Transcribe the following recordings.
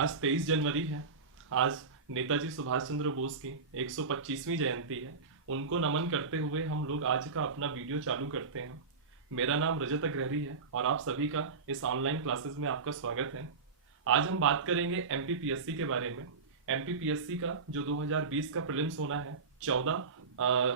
आज 23 जनवरी है। आज नेताजी सुभाष चंद्र बोस की 125वीं जयंती है। उनको नमन करते हुए हम लोग आज का अपना वीडियो चालू करते हैं। मेरा नाम रजत अग्रहरी है और आप सभी का इस ऑनलाइन क्लासेस में आपका स्वागत है। आज हम बात करेंगे एमपीपीएससी के बारे में। एमपीपीएससी का जो 2020 का प्रीलिम्स होना है 14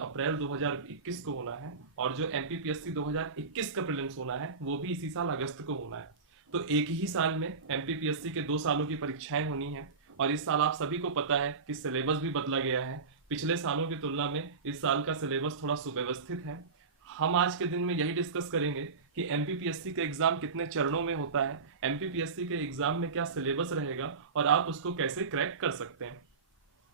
अप्रैल 2021 को होना है, और जो एमपीपीएससी 2021 का प्रीलिम्स होना है वो भी इसी साल अगस्त को होना है। तो एक ही साल में एमपीपीएससी के 2 सालों की परीक्षाएं होनी है। और इस साल आप सभी को पता है कि सिलेबस भी बदला गया है। पिछले सालों की तुलना में इस साल का सिलेबस थोड़ा सुव्यवस्थित है। हम आज के दिन में यही डिस्कस करेंगे कि एमपीपीएससी का एग्जाम कितने चरणों में होता है, एमपीपीएससी के एग्जाम में क्या सिलेबस रहेगा और आप उसको कैसे क्रैक कर सकते हैं।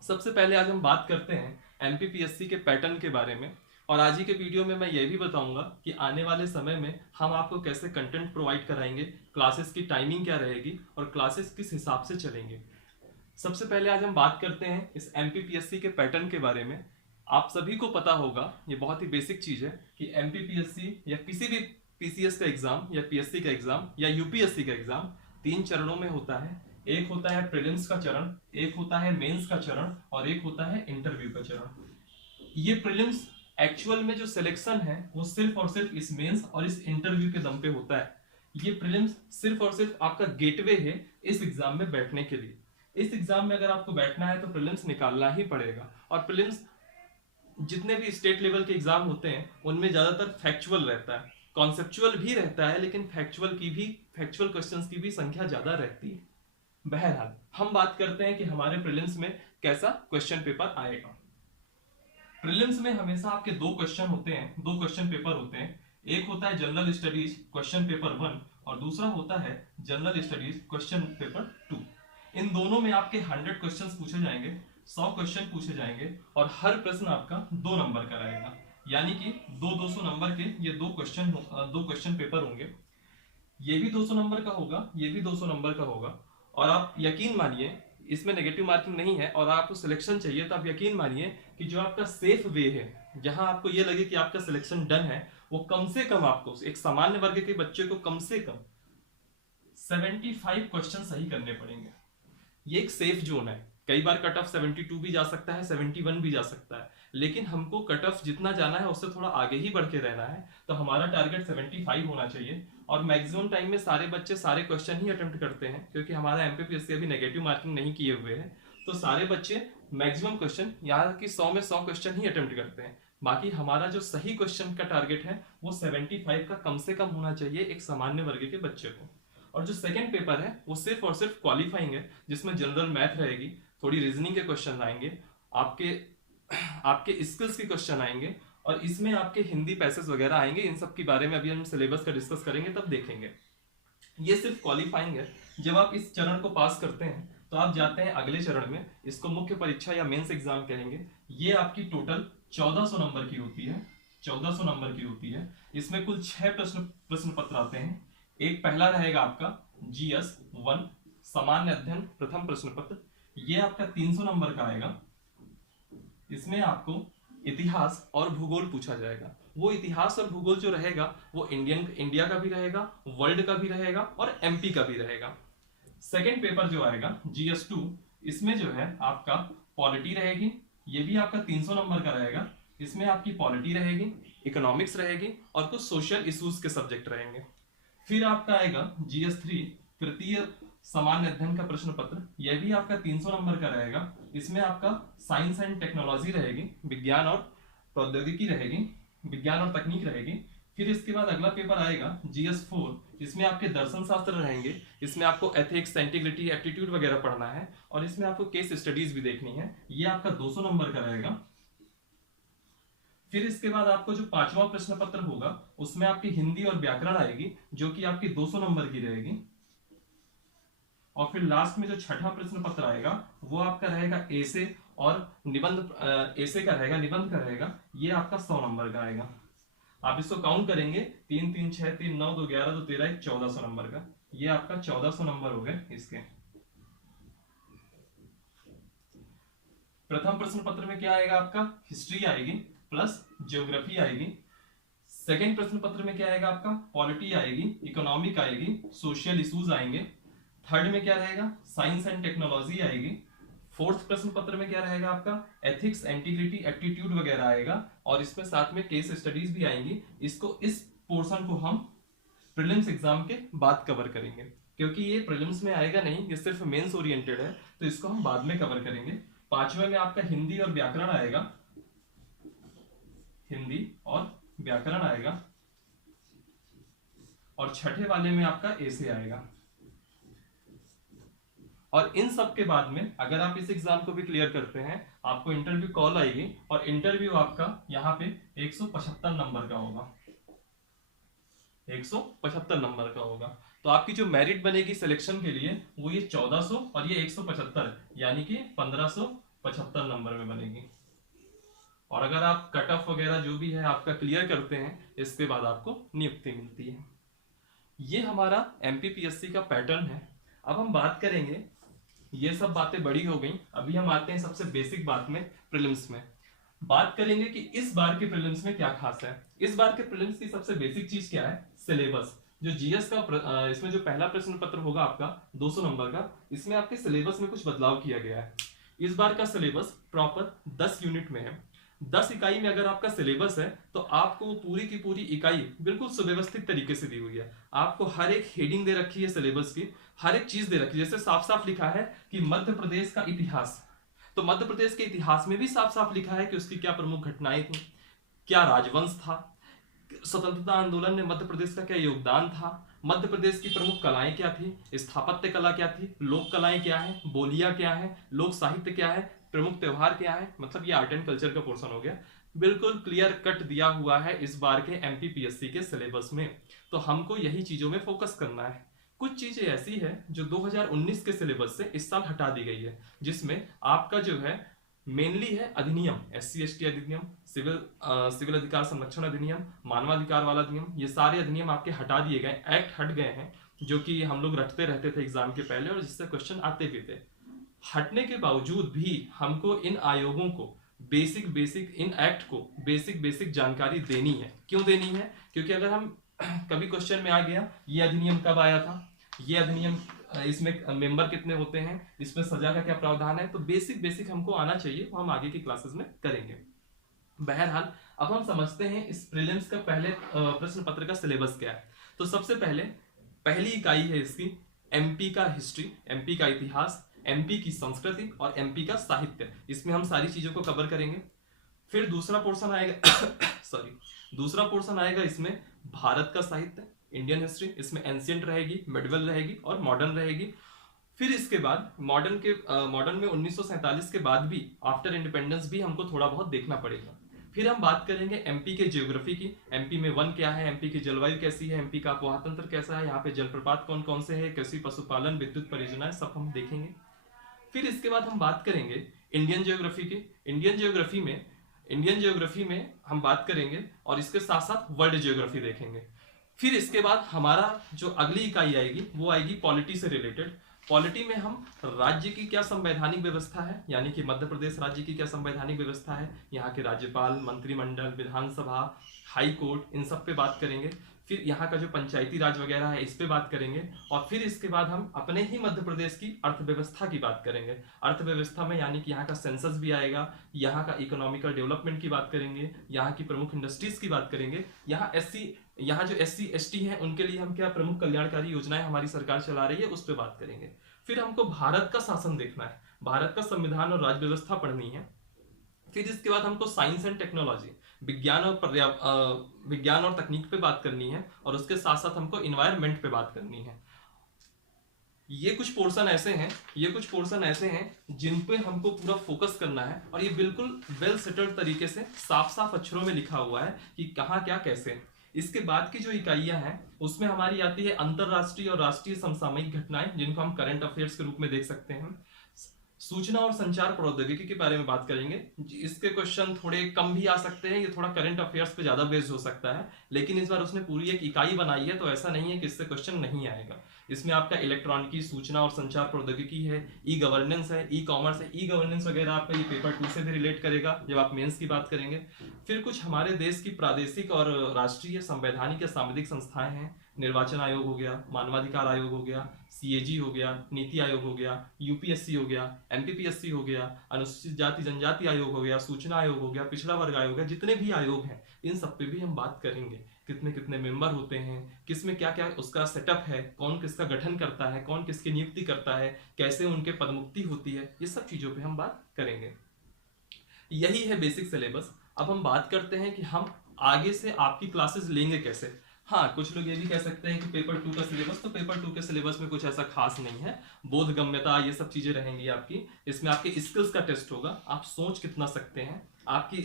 सबसे पहले आज हम बात करते हैं एमपीपीएससी के पैटर्न के बारे में। और आज ही के वीडियो में मैं ये भी बताऊंगा कि आने वाले समय में हम आपको कैसे कंटेंट प्रोवाइड कराएंगे, क्लासेस की टाइमिंग क्या रहेगी और क्लासेस किस हिसाब से चलेंगे। सबसे पहले आज हम बात करते हैं इस एमपीपीएससी के पैटर्न के बारे में। आप सभी को पता होगा, ये बहुत ही बेसिक चीज है कि एमपीपीएससी या किसी भी पीसीएस का एग्जाम या पीएससी का एग्जाम या यूपीएससी का एग्जाम 3 चरणों में होता है। एक होता है प्रीलिम्स का चरण, एक होता है मेंस का चरण और एक होता है इंटरव्यू का चरण। ये प्रीलिम्स एक्चुअल में जो सिलेक्शन है वो सिर्फ और सिर्फ इस मेंस और इस इंटरव्यू के दम पे होता है। ये प्रीलिम्स सिर्फ और सिर्फ आपका गेटवे है इस एग्जाम में बैठने के लिए। इस एग्जाम में अगर आपको बैठना है तो प्रीलिम्स निकालना ही पड़ेगा। और प्रीलिम्स जितने भी स्टेट लेवल के एग्जाम होते हैं उनमें ज्यादातर फैक्चुअल रहता है, कॉन्सेप्चुअल भी रहता है, लेकिन फैक्चुअल क्वेश्चंस की भी संख्या ज्यादा रहती है। बहरहाल हम बात करते हैं कि हमारे प्रीलिम्स में कैसा क्वेश्चन पेपर आएगा। प्रीलिम्स में हमेशा आपके 2 क्वेश्चन होते हैं, 2 क्वेश्चन पेपर होते हैं। एक होता है जनरल स्टडीज क्वेश्चन पेपर 1 और दूसरा होता है जनरल स्टडीज क्वेश्चन पेपर 2। इन दोनों में आपके 100 क्वेश्चंस पूछे जाएंगे, 100 क्वेश्चन पूछे जाएंगे और हर प्रश्न आपका 2 नंबर का रहेगा। यानी कि 200 नंबर के ये 2 क्वेश्चन पेपर होंगे। ये भी 200 नंबर का होगा, ये भी 200 नंबर का होगा। और आप यकीन मानिए इसमें नेगेटिव मार्किंग नहीं है और आपको सिलेक्शन चाहिए तो आप यकीन मानिए कि जो आपका सेफ वे है, जहां आपको ये लगे कि आपका सिलेक्शन डन है, वो कम से कम आपको एक सामान्य वर्ग के बच्चे को कम से कम 75 क्वेश्चन सही करने पड़ेंगे। ये एक सेफ जोन है। कई बार कट ऑफ 72 भी जा सकता है, 71 भी जा सकता है, लेकिन हमको कट ऑफ जितना जाना है उससे थोड़ा आगे ही बढ़ के रहना है। तो हमारा टारगेट 75 होना चाहिए। और मैक्सिमम टाइम में सारे बच्चे सारे क्वेश्चन ही अटेम्प्ट करते हैं, क्योंकि हमारा एमपीपीएससी अभी नेगेटिव मार्किंग नहीं किए हुए हैं। तो सारे बच्चे मैक्सिमम क्वेश्चन, यहाँ की 100 में 100 क्वेश्चन ही अटेम्प्ट करते हैं। बाकी हमारा जो सही क्वेश्चन का टारगेट है वो 75 का कम से कम होना चाहिए एक सामान्य वर्ग के बच्चे को। और जो सेकंड पेपर है वो सिर्फ और सिर्फ क्वालिफाइंग है, जिसमें जनरल मैथ रहेगी, थोड़ी रीजनिंग के क्वेश्चन आएंगे, आपके स्किल्स के क्वेश्चन आएंगे और इसमें आपके हिंदी पैसेज वगैरह आएंगे। इन सब के बारे में अभी हम सिलेबस का डिस्कस करेंगे तब देखेंगे। ये सिर्फ क्वालिफाइंग है। जब आप इस चरण को पास करते हैं तो आप जाते हैं अगले चरण में, इसको मुख्य परीक्षा या मेंस एग्जाम कहेंगे। ये आपकी टोटल 1400 नंबर की होती है, 1400 नंबर की होती है। इसमें कुल 6 प्रश्न पत्र आते हैं। एक पहला रहेगा आपका जीएस 1 सामान्य अध्ययन प्रथम प्रश्न पत्र। ये आपका 300 नंबर का आएगा। इसमें आपको इतिहास और भूगोल पूछा जाएगा। वो इतिहास और भूगोल जो रहेगा वो इंडिया का भी रहेगा, वर्ल्ड का भी रहेगा और एमपी का भी रहेगा। सेकेंड पेपर जो आएगा जीएस 2, इसमें जो है आपका पॉलिटी रहेगी। ये भी आपका 300 नंबर का रहेगा। इसमें आपकी पॉलिटी रहेगी, इकोनॉमिक्स रहेगी और कुछ सोशल इश्यूज के सब्जेक्ट रहेंगे। फिर आपका आएगा जीएस 3 तृतीय सामान्य अध्ययन का प्रश्न पत्र। यह भी आपका 300 नंबर का रहेगा। इसमें आपका साइंस एंड टेक्नोलॉजी रहेगी, विज्ञान और प्रौद्योगिकी रहेगी, विज्ञान और तकनीक रहेगी। फिर इसके बाद अगला पेपर आएगा जीएस 4, इसमें आपके दर्शन शास्त्र रहेंगे। इसमें आपको एथिक्स, सेंटिग्रिटी, एप्टीट्यूड वगैरह पढ़ना है और इसमें आपको केस स्टडीज भी देखनी है। ये आपका 200 नंबर का रहेगा। फिर इसके बाद आपको जो 5वां प्रश्न पत्र होगा उसमें आपकी हिंदी और व्याकरण आएगी, जो कि आपकी 200 नंबर की रहेगी। और फिर लास्ट में जो 6ठा प्रश्न पत्र आएगा वो आपका रहेगा एसे और निबंध। एसे का रहेगा, निबंध का रहेगा। ये आपका 100 नंबर का आएगा। आप इसको काउंट करेंगे 3 3 6 3 9 2 11 2 13 1400 नंबर का। ये आपका 1400 नंबर हो गए इसके। प्रथम प्रश्न पत्र में क्या आएगा आपका, हिस्ट्री आएगी प्लस ज्योग्राफी आएगी। सेकेंड प्रश्न पत्र में क्या आएगा आपका, पॉलिटी आएगी, इकोनॉमिक आएगी, सोशल इश्यूज आएंगे। थर्ड में क्या रहेगा, साइंस एंड टेक्नोलॉजी आएगी। फोर्थ प्रश्न पत्र में क्या रहेगा आपका, एथिक्स, इंटीग्रिटी, एप्टीट्यूड वगैरह आएगा, और इसमें साथ में केस स्टडीज भी आएंगी। इस पोर्शन को हम प्रीलिम्स एग्जाम के बाद कवर करेंगे, क्योंकि ये प्रीलिम्स में आएगा नहीं, ये सिर्फ मेंस ओरिएंटेड है, तो इसको हम बाद में कवर करेंगे। पांचवें में आपका हिंदी और व्याकरण आएगा, हिंदी और व्याकरण आएगा, और छठे वाले में आपका ऐसे आएगा। और इन सब के बाद में अगर आप इस एग्जाम को भी क्लियर करते हैं, आपको इंटरव्यू कॉल आएगी, और इंटरव्यू आपका यहाँ पे 175 नंबर का होगा, 175 नंबर का होगा। तो आपकी जो मेरिट बनेगी सिलेक्शन के लिए वो ये 1400 और ये 175, यानी कि 1575 नंबर में बनेगी। और अगर आप कट ऑफ वगैरह जो भी है आपका क्लियर करते हैं, इसके बाद आपको नियुक्ति मिलती है। ये हमारा एमपीपीएससी का पैटर्न है। अब हम बात करेंगे, ये सब बातें बड़ी हो गई, अभी हम आते हैं सबसे बेसिक बात में, प्रीलिम्स में। बात करेंगे कि इस बार के प्रीलिम्स में क्या खास है। इस बार के प्रीलिम्स की सबसे बेसिक चीज क्या है, सिलेबस। जो जीएस का इसमें जो पहला प्रश्न पत्र होगा आपका 200 नंबर का, इसमें आपके सिलेबस में कुछ बदलाव किया गया है। इस बार का सिलेबस प्रॉपर 10 यूनिट में है। 10 इकाई में अगर आपका सिलेबस है तो आपको वो पूरी की पूरी इकाई बिल्कुल सुव्यवस्थित तरीके से दी हुई है। आपको हर एक हेडिंग दे रखी है सिलेबस की, हर एक चीज दे रखी है। जैसे साफ साफ लिखा है कि मध्य प्रदेश का इतिहास, तो मध्य प्रदेश के इतिहास में भी साफ साफ लिखा है कि उसकी क्या प्रमुख घटनाएं थी, क्या राजवंश था, स्वतंत्रता आंदोलन में मध्य प्रदेश का क्या योगदान था, मध्य प्रदेश की प्रमुख कलाएं क्या थी, स्थापत्य कला क्या थी, लोक कलाएं क्या है, बोलियां क्या है, लोक साहित्य क्या है, प्रमुख त्योहार क्या है। मतलब ये आर्ट एंड कल्चर का पोर्शन हो गया, बिल्कुल क्लियर कट दिया हुआ है इस बार के एमपीपीएससी के सिलेबस में। तो हमको यही चीजों में फोकस करना है। कुछ चीजें ऐसी है जो 2019 के सिलेबस से इस साल हटा दी गई है, जिसमें आपका जो है मेनली है अधिनियम, SC/ST अधिनियम, सिविल अधिकार संरक्षण अधिनियम, मानवाधिकार वाला अधिनियम। ये सारे अधिनियम आपके हटा दिए गए, एक्ट हट गए हैं, जो कि हम लोग रटते रहते थे एग्जाम के पहले और जिससे क्वेश्चन आते भी थे। हटने के बावजूद भी हमको इन आयोगों को बेसिक इन एक्ट को बेसिक जानकारी देनी है। क्यों देनी है? क्योंकि अगर हम कभी क्वेश्चन में आ गया ये अधिनियम कब आया था, ये अधिनियम इसमें मेंबर कितने होते हैं, इसमें सजा का क्या प्रावधान है, तो बेसिक हमको आना चाहिए, वो हम आगे की क्लासेस में करेंगे। बहरहाल अब हम समझते हैं इस प्रीलिम्स का पहले प्रश्न पत्र का सिलेबस क्या है। तो सबसे पहली इकाई है इसकी एमपी का हिस्ट्री, एमपी का इतिहास, एमपी की संस्कृति और एमपी का साहित्य। इसमें हम सारी चीजों को कवर करेंगे। फिर दूसरा पोर्शन आएगा दूसरा पोर्शन आएगा इसमें भारत का साहित्य, इंडियन हिस्ट्री। इसमें एंशिएंट रहेगी, मिडिवल रहेगी और मॉडर्न रहेगी। फिर इसके बाद मॉडर्न में 1947 के बाद भी आफ्टर इंडिपेंडेंस भी हमको थोड़ा बहुत देखना पड़ेगा। फिर हम बात करेंगे एमपी के ज्योग्राफी की, एमपी में वन क्या है, एमपी की जलवायु कैसी है, एमपी का आबोहवा तंत्र कैसा है, यहाँ पे जलप्रपात कौन कौन से है, कृषि पशुपालन, विद्युत परियोजनाएं, सब हम देखेंगे। फिर इसके बाद हम बात करेंगे इंडियन ज्योग्राफी की। इंडियन ज्योग्राफी में हम बात करेंगे और इसके साथ साथ वर्ल्ड ज्योग्राफी देखेंगे। फिर इसके बाद हमारा जो अगली इकाई आएगी वो आएगी पॉलिटी से रिलेटेड। पॉलिटी में हम राज्य की क्या संवैधानिक व्यवस्था है, यानी कि मध्य प्रदेश राज्य की क्या संवैधानिक व्यवस्था है, यहाँ के राज्यपाल, मंत्रिमंडल, विधानसभा, हाई कोर्ट, इन सब पे बात करेंगे। फिर यहाँ का जो पंचायती राज वगैरह है इस पे बात करेंगे। और फिर इसके बाद हम अपने ही मध्य प्रदेश की अर्थव्यवस्था की बात करेंगे। अर्थव्यवस्था में यानी कि यहाँ का सेंसस भी आएगा, यहाँ का इकोनॉमिकल डेवलपमेंट की बात करेंगे, यहाँ की प्रमुख इंडस्ट्रीज की बात करेंगे, यहाँ जो SC/ST हैं उनके लिए हम क्या प्रमुख कल्याणकारी योजनाएं हमारी सरकार चला रही है उस पर बात करेंगे। फिर हमको भारत का शासन देखना है, भारत का संविधान और राज्य व्यवस्था पढ़नी है। फिर इसके बाद हमको साइंस एंड टेक्नोलॉजी, विज्ञान और तकनीक पे बात करनी है, और उसके साथ साथ हमको इन्वायरमेंट पे बात करनी है। ये कुछ पोर्शन ऐसे हैं जिन पे हमको पूरा फोकस करना है, और ये बिल्कुल वेल सेटल्ड तरीके से साफ साफ अक्षरों में लिखा हुआ है कि कहाँ क्या कैसे। इसके बाद की जो इकाइयां हैं उसमें हमारी आती है अंतरराष्ट्रीय और राष्ट्रीय समसामयिक घटनाएं, जिनको हम करंट अफेयर्स के रूप में देख सकते हैं। सूचना और संचार प्रौद्योगिकी के बारे में बात करेंगे। इसके क्वेश्चन थोड़े कम भी आ सकते हैं, ये थोड़ा करंट अफेयर्स पे ज्यादा बेस्ड हो सकता है, लेकिन इस बार उसने पूरी एक इकाई बनाई है, तो ऐसा नहीं है कि इससे क्वेश्चन नहीं आएगा। इसमें आपका इलेक्ट्रॉनिकी, सूचना और संचार प्रौद्योगिकी है, ई गवर्नेंस है, ई कॉमर्स है। ई गवर्नेंस वगैरह आपका ये पेपर 2 से भी रिलेट करेगा जब आप मेंस की बात करेंगे। फिर कुछ हमारे देश की प्रादेशिक और राष्ट्रीय संवैधानिक या सामाजिक संस्थाएं हैं, निर्वाचन आयोग हो गया, मानवाधिकार आयोग हो गया, CAG हो गया, नीति आयोग हो गया, UPSC हो गया, MPPSC हो गया, अनुसूचित जाति जनजाति आयोग हो गया, सूचना आयोग हो गया, पिछड़ा वर्ग आयोग है, जितने भी आयोग हैं इन सब पे भी हम बात करेंगे। कितने कितने मेंबर होते हैं, किसमें क्या क्या उसका सेटअप है, कौन किसका गठन करता है, कौन किसकी नियुक्ति करता है, कैसे उनके पदमुक्ति होती है, ये सब चीजों पे हम बात करेंगे। यही है बेसिक सिलेबस। अब हम बात करते हैं कि हम आगे से आपकी क्लासेस लेंगे कैसे। हाँ, कुछ लोग ये भी कह सकते हैं कि पेपर 2 का सिलेबस, तो पेपर 2 के सिलेबस में कुछ ऐसा खास नहीं है, बोधगम्यता ये सब चीजें रहेंगी आपकी। इसमें आपके स्किल्स का टेस्ट होगा, आप सोच कितना सकते हैं आपकी।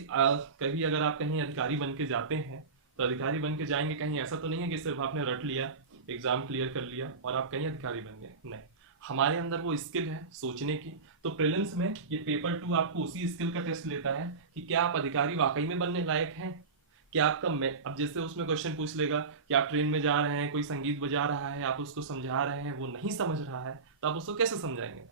कभी अगर आप कहीं अधिकारी बन के जाते हैं तो अधिकारी बन के जाएंगे, कहीं ऐसा तो नहीं है कि सिर्फ आपने रट लिया, एग्जाम क्लियर कर लिया और आप कहीं अधिकारी बन गए, नहीं। हमारे अंदर वो स्किल है सोचने की। तो प्रीलिम्स में ये पेपर 2 आपको उसी स्किल का टेस्ट लेता है कि क्या आप अधिकारी वाकई में बनने लायक हैं, क्या आपका अब जैसे उसमें क्वेश्चन पूछ लेगा कि आप ट्रेन में जा रहे हैं, कोई संगीत बजा रहा है, आप उसको समझा रहे हैं, वो नहीं समझ रहा है, तो आप उसको कैसे समझाएंगे।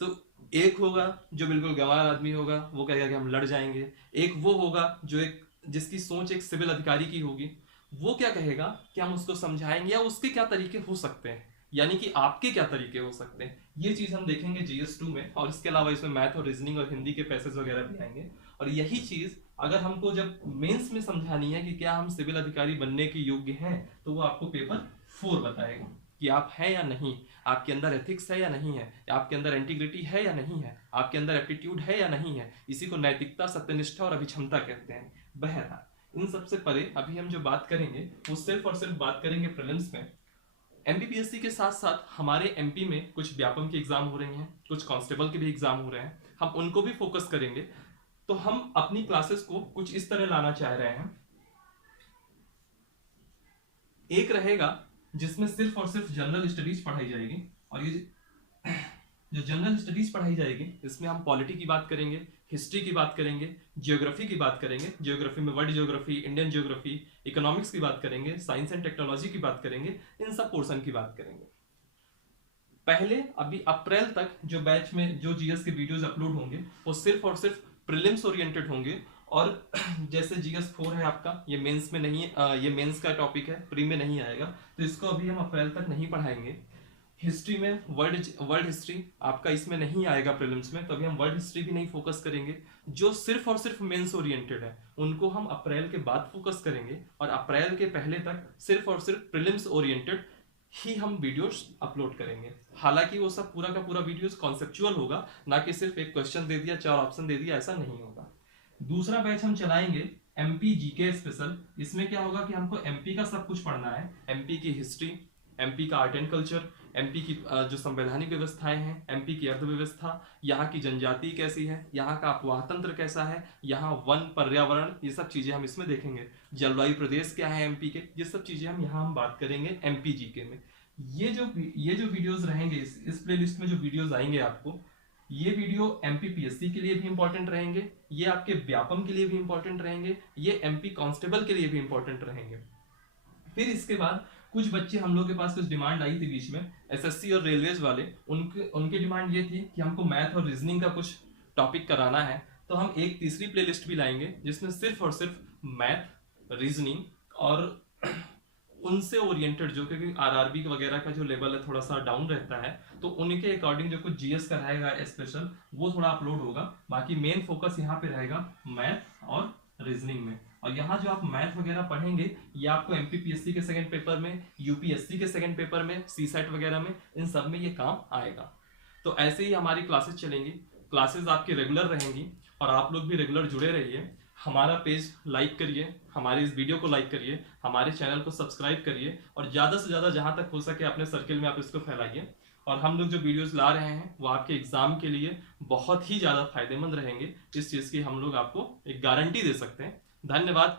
तो एक होगा जो बिल्कुल गंवार आदमी होगा, वो कहेगा कि हम लड़ जाएंगे। एक वो होगा जो जिसकी सोच एक सिविल अधिकारी की होगी, वो क्या कहेगा कि हम उसको समझाएंगे, या उसके क्या तरीके हो सकते हैं, यानी कि आपके क्या तरीके हो सकते हैं। ये चीज हम देखेंगे GS 2 में। और इसके अलावा इसमें मैथ और रीजनिंग और हिंदी के पैसेज वगैरह भी आएंगे। और यही चीज अगर हमको जब मेंस में समझानी है कि क्या हम सिविल अधिकारी बनने के योग्य हैं, तो वो आपको पेपर 4 बताएगा कि आप हैं या नहीं, आपके अंदर एथिक्स है या नहीं है, आपके अंदर इंटीग्रिटी है या नहीं है, आपके अंदर एप्टीट्यूड है या नहीं है। इसी को नैतिकता, सत्यनिष्ठा और अभिक्षमता कहते हैं। बहरहाल इन सबसे परे अभी हम जो बात करेंगे वो सिर्फ और सिर्फ बात करेंगे प्रीलिम्स में। MPPSC के साथ साथ हमारे MP में कुछ व्यापम के एग्जाम हो रही हैं, कुछ कांस्टेबल के भी एग्जाम हो रहे हैं, हम उनको भी फोकस करेंगे। तो हम अपनी क्लासेस को कुछ इस तरह लाना चाह रहे हैं। एक रहेगा जिसमें सिर्फ और सिर्फ जनरल स्टडीज पढ़ाई जाएगी, और ये जो जनरल स्टडीज पढ़ाई जाएगी इसमें हम पॉलिटी की बात करेंगे, हिस्ट्री की बात करेंगे, जियोग्राफी की बात करेंगे, जियोग्राफी में world geography, Indian geography, economics की बात करेंगे, साइंस एंड टेक्नोलॉजी की बात करेंगे, इन सब पोर्शन की बात करेंगे। पहले अभी अप्रैल तक जो बैच में जो GS के वीडियोस अपलोड होंगे वो सिर्फ और सिर्फ प्रीलिम्स ओरिएंटेड होंगे। और जैसे GS 4 है आपका, ये मेंस में नहीं, ये मेंस का टॉपिक है, प्री में नहीं आएगा, तो इसको अभी हम अप्रैल तक नहीं पढ़ाएंगे। हिस्ट्री में वर्ल्ड हिस्ट्री आपका इसमें नहीं आएगा प्रीलिम्स में, तो अभी हम वर्ल्ड हिस्ट्री भी नहीं फोकस करेंगे। जो सिर्फ और सिर्फ मेंस ओरिएंटेड है उनको हम अप्रैल के बाद फोकस करेंगे, और अप्रैल के पहले तक सिर्फ और सिर्फ प्रीलिम्स ओरिएंटेड ही हम वीडियोस अपलोड करेंगे। हालांकि वो सब पूरा का पूरा वीडियोस कॉन्सेप्चुअल होगा, ना कि सिर्फ एक क्वेश्चन दे दिया 4 ऑप्शन दे दिया, ऐसा नहीं होगा। दूसरा बैच हम चलाएंगे MP GK स्पेशल। इसमें क्या होगा कि हमको MP का सब कुछ पढ़ना है, MP की हिस्ट्री, MP का आर्ट एंड कल्चर, MP की जो संवैधानिक व्यवस्थाएं हैं, MP की अर्थव्यवस्था, यहाँ की जनजाति कैसी है, यहाँ का अपवाह तंत्र कैसा है, यहाँ वन पर्यावरण, ये सब चीजें हम इसमें देखेंगे। जलवायु प्रदेश क्या है MP के, ये सब चीजें हम यहाँ बात करेंगे MP GK में। ये जो वीडियोस रहेंगे इस प्लेलिस्ट में, जो वीडियोस आएंगे आपको, ये वीडियो MPPSC के लिए भी इंपॉर्टेंट रहेंगे, ये आपके व्यापम के लिए भी इंपॉर्टेंट रहेंगे, ये MP कांस्टेबल के लिए भी इंपॉर्टेंट रहेंगे। फिर इसके बाद कुछ बच्चे, हम लोग के पास कुछ डिमांड आई थी बीच में, SSC और रेलवेज वाले, उनकी डिमांड ये थी कि हमको मैथ और रीजनिंग का कुछ टॉपिक कराना है। तो हम एक तीसरी प्लेलिस्ट भी लाएंगे जिसमें सिर्फ और सिर्फ मैथ, रीजनिंग और उनसे ओरिएंटेड, जो क्योंकि RRB वगैरह का जो लेवल है थोड़ा सा डाउन रहता है, तो उनके अकॉर्डिंग जो कुछ GS का रहेगा स्पेशल, वो थोड़ा अपलोड होगा। बाकी मेन फोकस यहाँ पे रहेगा मैथ और रीजनिंग में। और यहाँ जो आप मैथ वगैरह पढ़ेंगे, ये आपको MPPSC के सेकंड पेपर में, UPSC के सेकंड पेपर में, CSET वगैरह में, इन सब में ये काम आएगा। तो ऐसे ही हमारी क्लासेस चलेंगी, क्लासेस आपकी रेगुलर रहेंगी, और आप लोग भी रेगुलर जुड़े रहिए। हमारा पेज लाइक करिए, हमारे इस वीडियो को लाइक करिए, हमारे चैनल को सब्सक्राइब करिए, और ज़्यादा से ज़्यादा जहाँ तक हो सके अपने सर्किल में आप इसको फैलाइए। और हम लोग जो वीडियोस ला रहे हैं वो आपके एग्जाम के लिए बहुत ही ज़्यादा फायदेमंद रहेंगे। इस चीज़ की हम लोग आपको एक गारंटी दे सकते हैं। धन्यवाद।